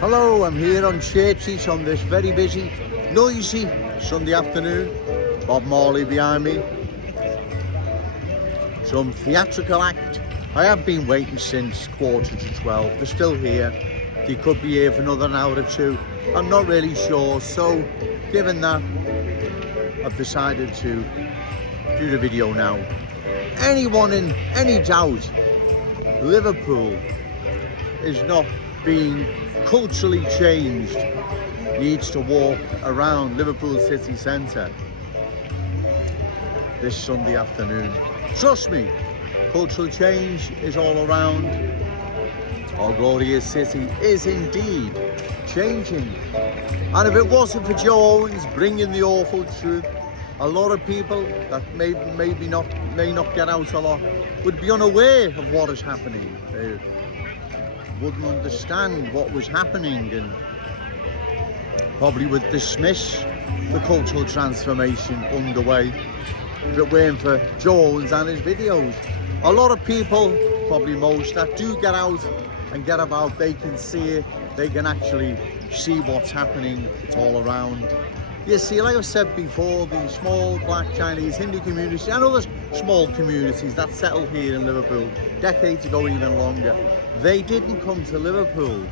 Hello, I'm here on Church Street on this very busy, noisy Sunday afternoon. Bob Marley behind me. Some theatrical act. I have been waiting since 11:45. They're still here. They could be here for another hour or two. I'm not really sure. So, given that, I've decided to do the video now. Anyone in any doubt, Liverpool is not being culturally changed, needs to walk around Liverpool city centre this Sunday afternoon. Trust me, cultural change is all around. Our glorious city is indeed changing. And if it wasn't for Joe Owens bringing the awful truth, a lot of people that may not get out a lot would be unaware of what is happening. They wouldn't understand what was happening and probably would dismiss the cultural transformation underway if it weren't for Joe Owens and his videos. A lot of people, probably most, that do get out and get about, they can see it, they can actually see what's happening. It's all around. You see, like I've said before, the small black Chinese Hindu community and other small communities that settled here in Liverpool decades ago, even longer, they didn't come to Liverpool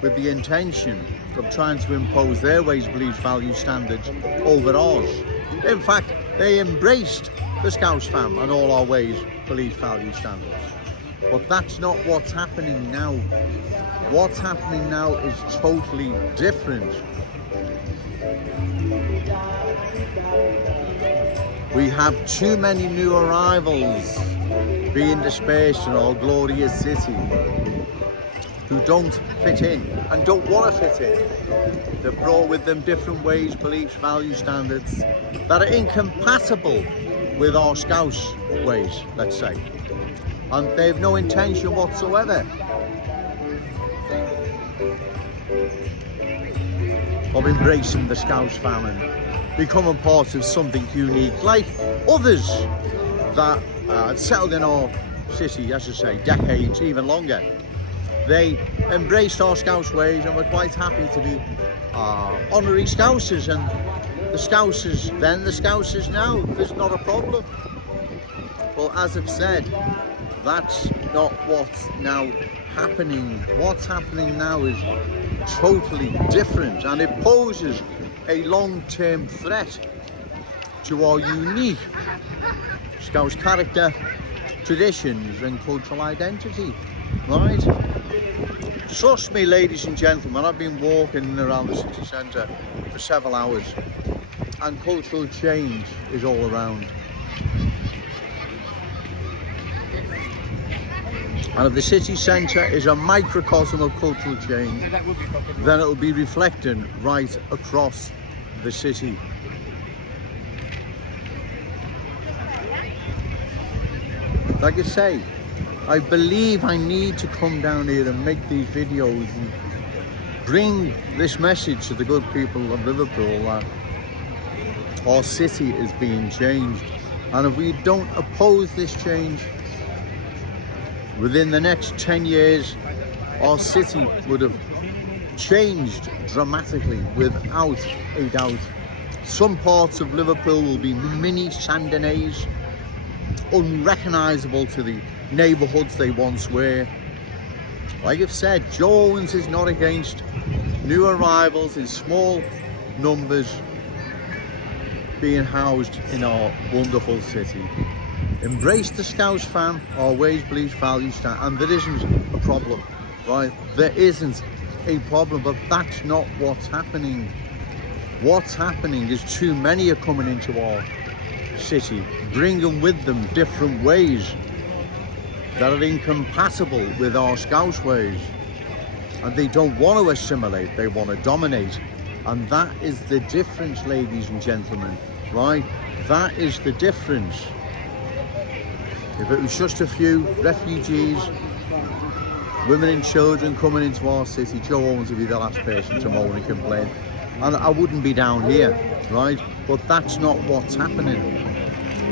with the intention of trying to impose their ways, beliefs, values, standards over ours. In fact, they embraced the Scouse fam and all our ways, beliefs, values, standards. But that's not what's happening now. What's happening now is totally different. We have too many new arrivals being dispersed in our glorious city who don't fit in and don't want to fit in. They've brought with them different ways, beliefs, values, standards that are incompatible with our Scouse ways, let's say. And they've no intention whatsoever of embracing the Scouse family, becoming part of something unique, like others that had settled in our city, as I say, decades, even longer. They embraced our Scouse ways and were quite happy to be honorary Scousers, and the Scousers then, the Scousers now. There's not a problem. Well, as I've said, that's not what's now happening. What's happening now is totally different, and it poses a long-term threat to our unique Scouse character, traditions and cultural identity, right? Trust me, ladies and gentlemen, I've been walking around the city centre for several hours and cultural change is all around. And if the city centre is a microcosm of cultural change, then it'll be reflecting right across the city. Like I say, I believe I need to come down here and make these videos and bring this message to the good people of Liverpool that our city is being changed. And if we don't oppose this change, within the next 10 years, our city would have changed dramatically, without a doubt. Some parts of Liverpool will be mini Saint-Denis, unrecognisable to the neighbourhoods they once were. Like I've said, Joe Owens is not against new arrivals in small numbers being housed in our wonderful city. Embrace the Scouse fam, our ways, beliefs, values, and there isn't a problem, right? There isn't a problem, but that's not what's happening. What's happening is too many are coming into our city, bringing with them different ways that are incompatible with our Scouse ways. And they don't want to assimilate, they want to dominate. And that is the difference, ladies and gentlemen, right? That is the difference. If it was just a few refugees, women and children coming into our city, Joe Owens would be the last person to moan and complain. And I wouldn't be down here, right? But that's not what's happening.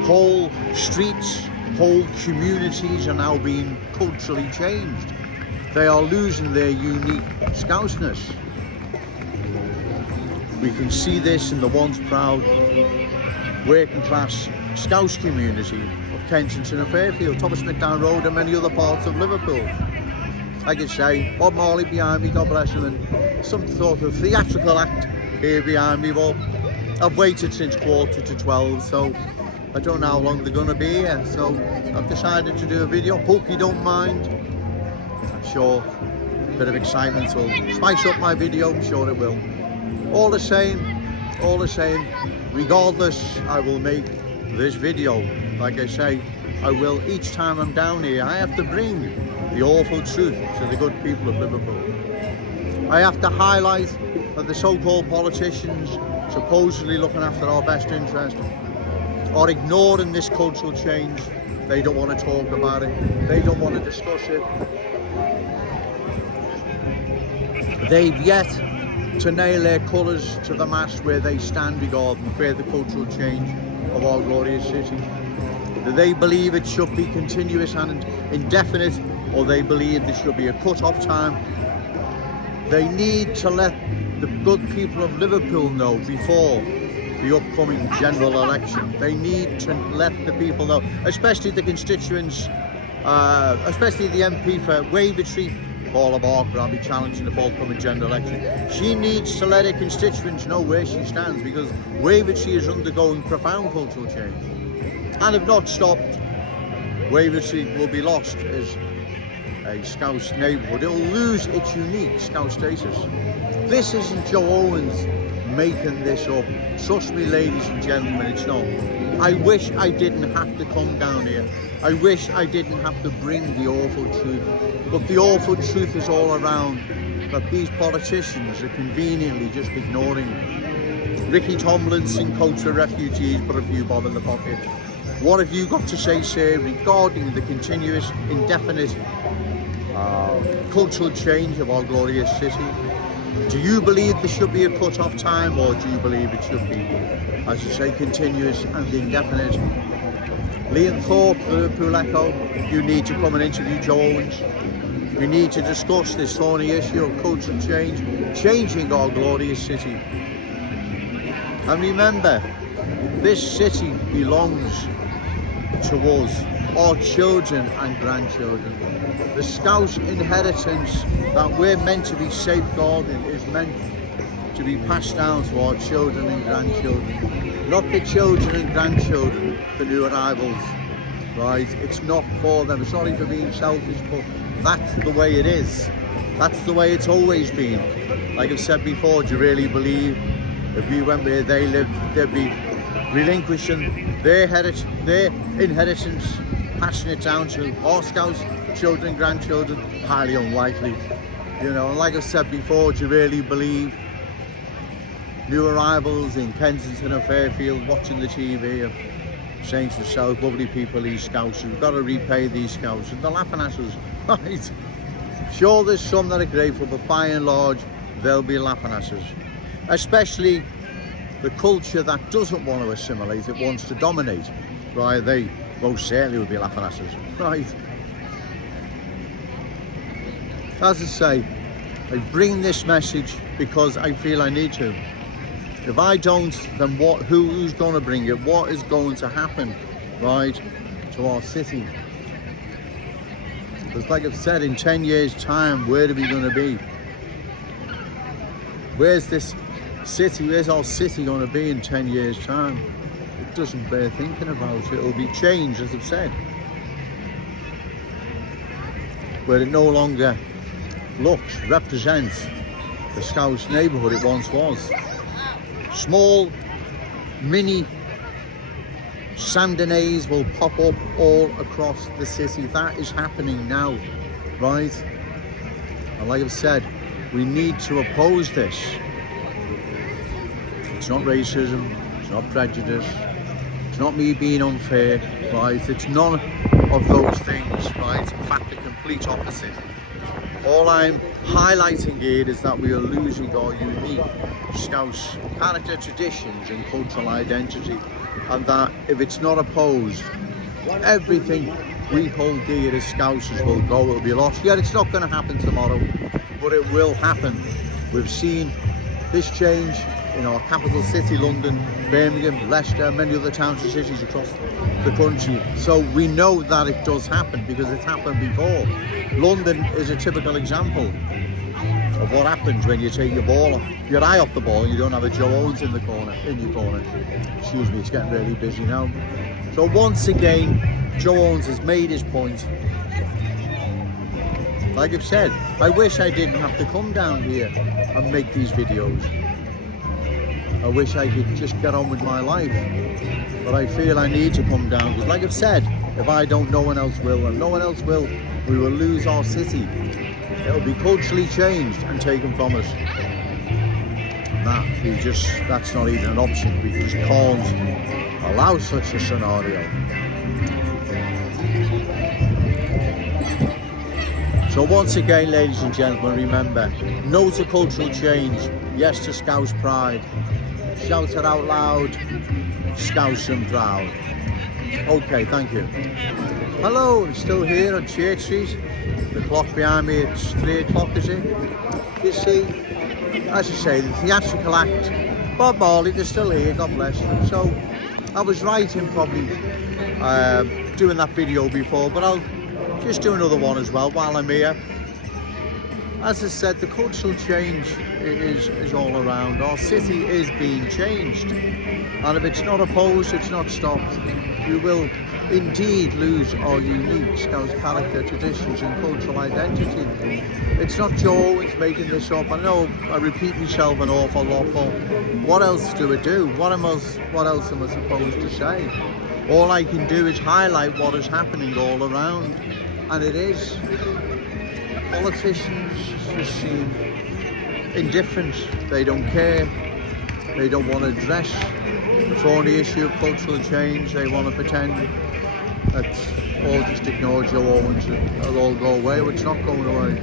Whole streets, whole communities are now being culturally changed. they are losing their unique Scoutness. We can see this in the once proud working class Scouse community of Kensington and Fairfield, Thomas McDowell Road and many other parts of Liverpool. Like I say, Bob Marley behind me, God bless him, and some sort of theatrical act here behind me. Well, I've waited since 11:45, so I don't know how long they're going to be here, so I've decided to do a video. Hope you don't mind. I'm sure a bit of excitement will spice up my video, I'm sure it will. All the same, regardless, I will make this video. Like I say, I will, each time I'm down here, I have to bring the awful truth to the good people of Liverpool. I have to highlight that the so-called politicians supposedly looking after our best interest are ignoring this cultural change. They don't want to talk about it. They don't want to discuss it. They've yet to nail their colours to the mast where they stand regarding further cultural change of our glorious city. Do they believe it should be continuous and indefinite, or they believe there should be a cut-off time? They need to let the good people of Liverpool know before the upcoming general election. They need to let the people know, especially the constituents, especially the MP for Wavertree, Paula Barker. I'll be challenging the forthcoming general election. She needs to let her constituents know where she stands, because Wavertree is undergoing profound cultural change. And if not stopped, Wavertree will be lost as a Scouse neighbourhood. It will lose its unique Scouse status. This isn't Joe Owens making this up. Trust me, ladies and gentlemen, it's not. I wish I didn't have to come down here. I wish I didn't have to bring the awful truth. But the awful truth is all around, that these politicians are conveniently just ignoring. Ricky Tomlinson, coach for refugees, put a few bob in the pocket. What have you got to say, sir, regarding the continuous, indefinite cultural change of our glorious city? Do you believe there should be a cut-off time, or do you believe it should be, as you say, continuous and indefinite? Liam Thorpe, Liverpool Echo, you need to come and interview Joe Owens. We need to discuss this thorny issue of cultural change, changing our glorious city. And remember, this city belongs to us, our children and grandchildren. The Scouse inheritance that we're meant to be safeguarding is meant to be passed down to our children and grandchildren, not the children and grandchildren, the new arrivals, right? It's not for them. Sorry for being selfish, but that's the way it is. That's the way it's always been. Like I've said before, do you really believe if we went where they lived, they'd be relinquishing their inheritance, passing it down to our Scouts, children, grandchildren? Highly unlikely. You know, and like I said before, do you really believe new arrivals in Kensington and Fairfield watching the TV and saying to themselves, lovely people, these Scouts, we've got to repay these Scouts, and they're laughing at us, right? Sure, there's some that are grateful, but by and large, they'll be laughing at us. Especially the culture that doesn't want to assimilate, it wants to dominate, right? They most certainly will be laughing at us, right? As I say, I bring this message because I feel I need to. If I don't, then what? Who's going to bring it? What is going to happen, right, to our city? Because like I've said, in 10 years' time, where are we going to be? Where's this city, where's our city going to be in 10 years' time? It doesn't bear thinking about it. It'll be changed, as I've said. Where it no longer looks, represents the Scouse neighbourhood it once was. Small, mini Sandinays will pop up all across the city. That is happening now, right? And like I've said, we need to oppose this. It's not racism, it's not prejudice, it's not me being unfair, right? It's none of those things, right? In fact, the complete opposite. All I'm highlighting here is that we are losing our unique Scouse character, traditions and cultural identity, and that if it's not opposed, everything we hold dear as Scousers will go, it'll be lost. Yeah, it's not going to happen tomorrow, but it will happen. We've seen this change in our capital city, London, Birmingham, Leicester, many other towns and cities across the country. So we know that it does happen because it's happened before. London is a typical example of what happens when you take your eye off the ball and you don't have a Joe Owens in your corner. Excuse me, it's getting really busy now. So once again, Joe Owens has made his point. Like I've said, I wish I didn't have to come down here and make these videos. I wish I could just get on with my life. But I feel I need to come down because, like I've said, if I don't, no one else will, and no one else will, we will lose our city. It'll be culturally changed and taken from us. That's not even an option. We just can't allow such a scenario. So once again, ladies and gentlemen, remember, no to cultural change, yes to Scouse pride. Shout it out loud, Scouse and proud. Okay, thank you. Hello, I'm still here on Church Street. The clock behind me, it's 3 o'clock, is it? You see, as you say, the theatrical act, Bob Marley, they're still here, God bless them. So I was right in probably doing that video before, but I'll just do another one as well while I'm here. As I said, the cultural change is all around. Our city is being changed, and if it's not opposed, it's not stopped, we will indeed lose our unique Scouse character, traditions and cultural identity. It's not Joe Owens making this up. I know I repeat myself an awful lot, but what else do I do? What else am I supposed to say? All I can do is highlight what is happening all around, and it is. Politicians just seem indifferent. They don't care. They don't want to address the thorny issue of cultural change. They want to pretend that all just ignore Joe Owens and it'll all go away. Well, it's not going away.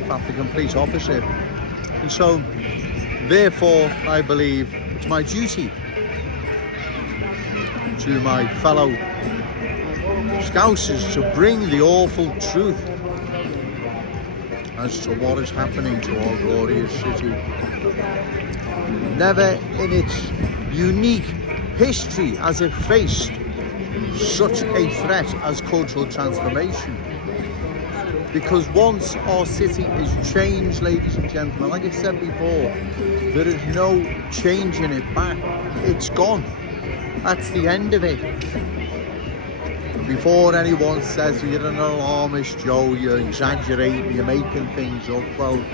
In fact, the complete opposite. And so, therefore, I believe it's my duty to my fellow Scousers to bring the awful truth as to what is happening to our glorious city. Never in its unique history has it faced such a threat as cultural transformation. Because once our city is changed, ladies and gentlemen, like I said before, there is no changing it back. It's gone. That's the end of it. Before anyone says you're an alarmist, Joe, you're exaggerating, you're making things up, well,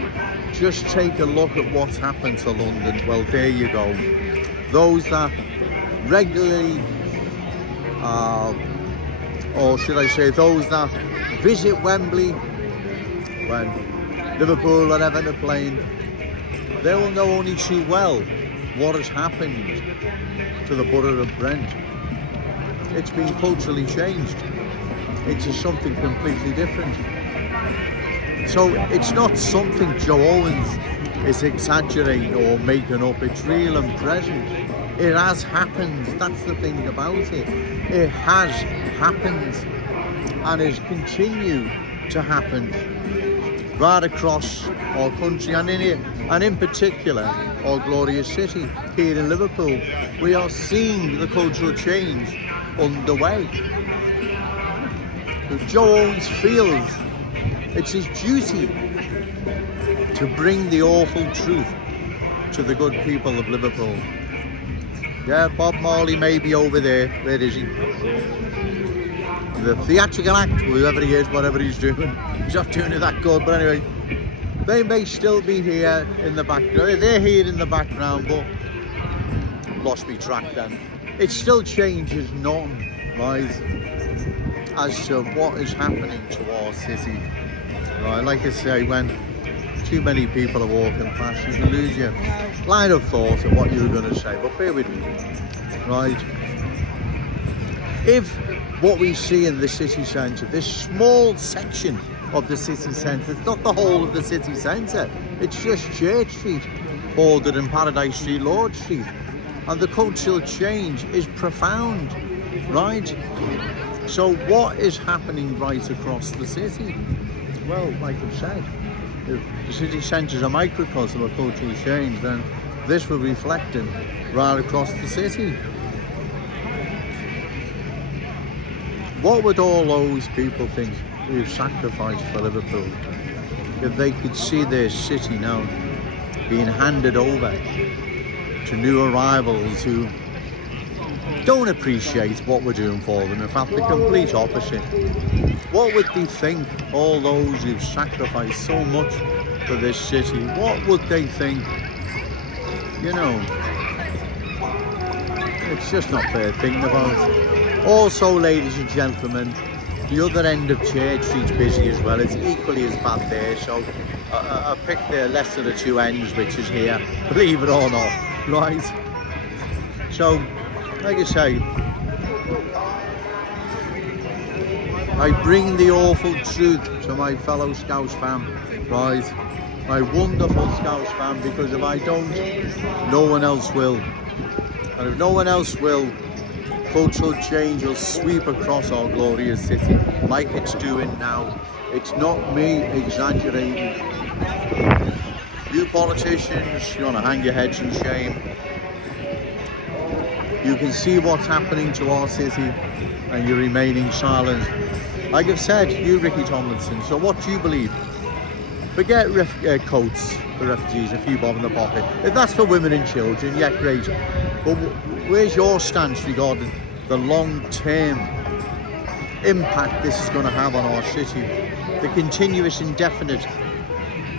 just take a look at what's happened to London. Well, there you go. Those that regularly, or should I say, those that visit Wembley when Liverpool are ever playing, they will know only too well what has happened to the Borough of Brent. It's been culturally changed into something completely different. So it's not something Joe Owens is exaggerating or making up. It's real and present. It has happened. That's the thing about it. It has happened and is continued to happen right across our country and in particular our glorious city here in Liverpool. We are seeing the cultural change underway. But Joe Owens feels it's his duty to bring the awful truth to the good people of Liverpool. Yeah, Bob Marley may be over there. Where is he? The theatrical act, whoever he is, whatever he's doing, he's not doing it that good, but anyway, they may still be here in the background. They're here in the background, but lost me track then. It still changes none, right, as to what is happening to our city. Right, like I say, when too many people are walking past, you can lose your line of thought of what you were going to say, but bear with me, right? If what we see in the city centre, this small section of the city centre, it's not the whole of the city centre, it's just Church Street, bordered in Paradise Street, Lord Street. And the cultural change is profound, right? So what is happening right across the city? Well, like I've said, if the city centre is a microcosm of cultural change, then this will be reflecting right across the city. What would all those people think who've sacrificed for Liverpool if they could see their city now being handed over to new arrivals who don't appreciate what we're doing for them? In fact, the complete opposite. What would they think, all those who've sacrificed so much for this city? What would they think? You know, it's just not fair thinking about. Also, ladies and gentlemen, the other end of Church Street's busy as well. It's equally as bad there, so I picked the lesser of the two ends, which is here, believe it or not, right? So, like I say, I bring the awful truth to my fellow Scouse fam, right? My wonderful Scouse fam, because if I don't, no one else will. And if no one else will, cultural change will sweep across our glorious city like it's doing now. It's not me exaggerating. You politicians, you want to hang your heads in shame. You can see what's happening to our city and you're remaining silent. Like I've said, you Ricky Tomlinson, so what do you believe? Forget coats for refugees, a few bob in the pocket. If that's for women and children, yeah, great. But where's your stance regarding the long-term impact this is going to have on our city? The continuous, indefinite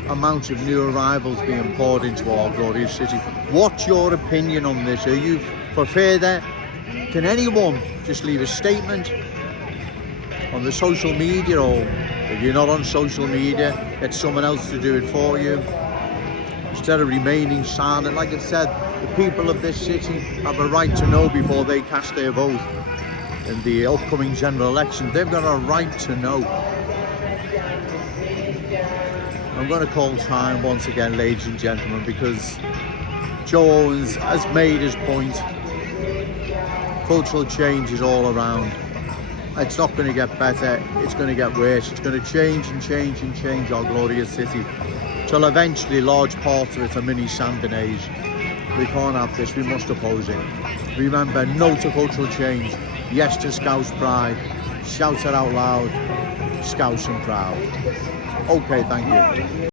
amount of new arrivals being poured into our glorious city. What's your opinion on this? Are you for further? Can anyone just leave a statement on the social media, or if you're not on social media, get someone else to do it for you instead of remaining silent? Like I said, the people of this city have a right to know before they cast their vote in the upcoming general election. They've got a right to know. I'm going to call time once again, ladies and gentlemen, because Joe Owens has made his point. Cultural change is all around. It's not going to get better, it's going to get worse. It's going to change and change and change our glorious city till eventually large parts of it are mini Sandinage. We can't have this, we must oppose it. Remember, no to cultural change, yes to Scouse pride. Shout it out loud, Scouse and proud. Okay, thank you.